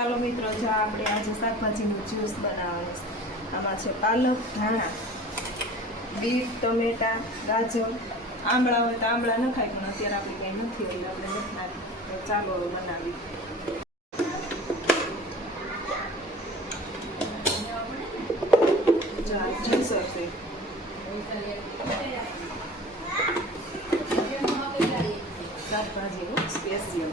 ચાલો મિત્રો, જો આપણે આજે શાકભાજીનું જ્યુસ બનાવવાનું છે. આમાં છે પાલક, ધાણા, બીટ, ટમેટા, ગાજર, આંબળા હોય તો આંબળા ન ખાય, પણ અત્યારે આપણે કંઈ નથી એટલે આપણે નથી નાખી. તો ચાલો હવે બનાવી. જો આ જ્યુસર છે. શાકભાજીનું સ્પેશિયલ.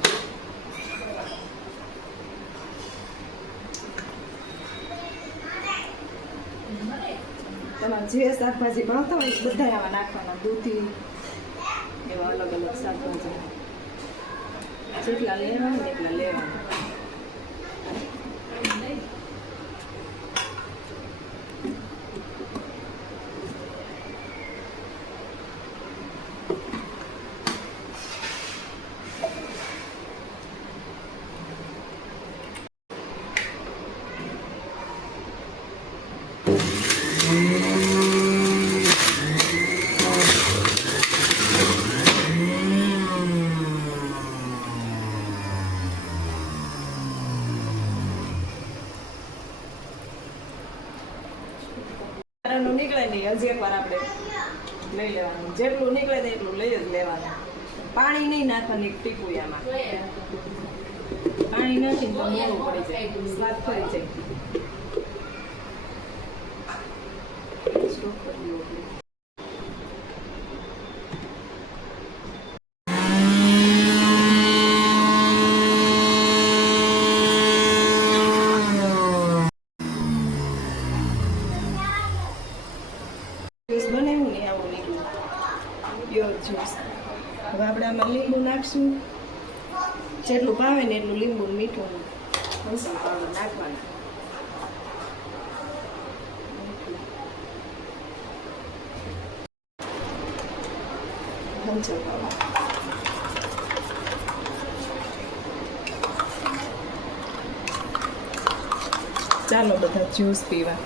તમારે જે શાકભાજી ભાવતા હોય બધા આમાં નાખવાના. દૂધી એવા અલગ અલગ શાકભાજી જેટલા લેવાના એટલા લેવાના. નીકળે નહીં, હજી એકવાર આપણે લઈ લેવાનું. જેટલું નીકળે ને એટલું લઈ જ લેવાનું. પાણી નહીં નાખવાની ટીપું આમાં. પાણી નાખીને તો મોડું પડી જાય, સ્વાદ ફરી જાય. સ્ટોપ કરી દો. જ્યુસ બનાવ્યું ને આવું નીકળ્યું પ્યોર જ્યુસ. હવે આપણે આમાં લીંબુ નાખશું. જેટલું ભાવે ને એટલું લીંબુ, મીઠું, મસાલા પાવડર નાખવાનું. હળદર પાવડર. ચાલો બધા જ્યુસ પીવા.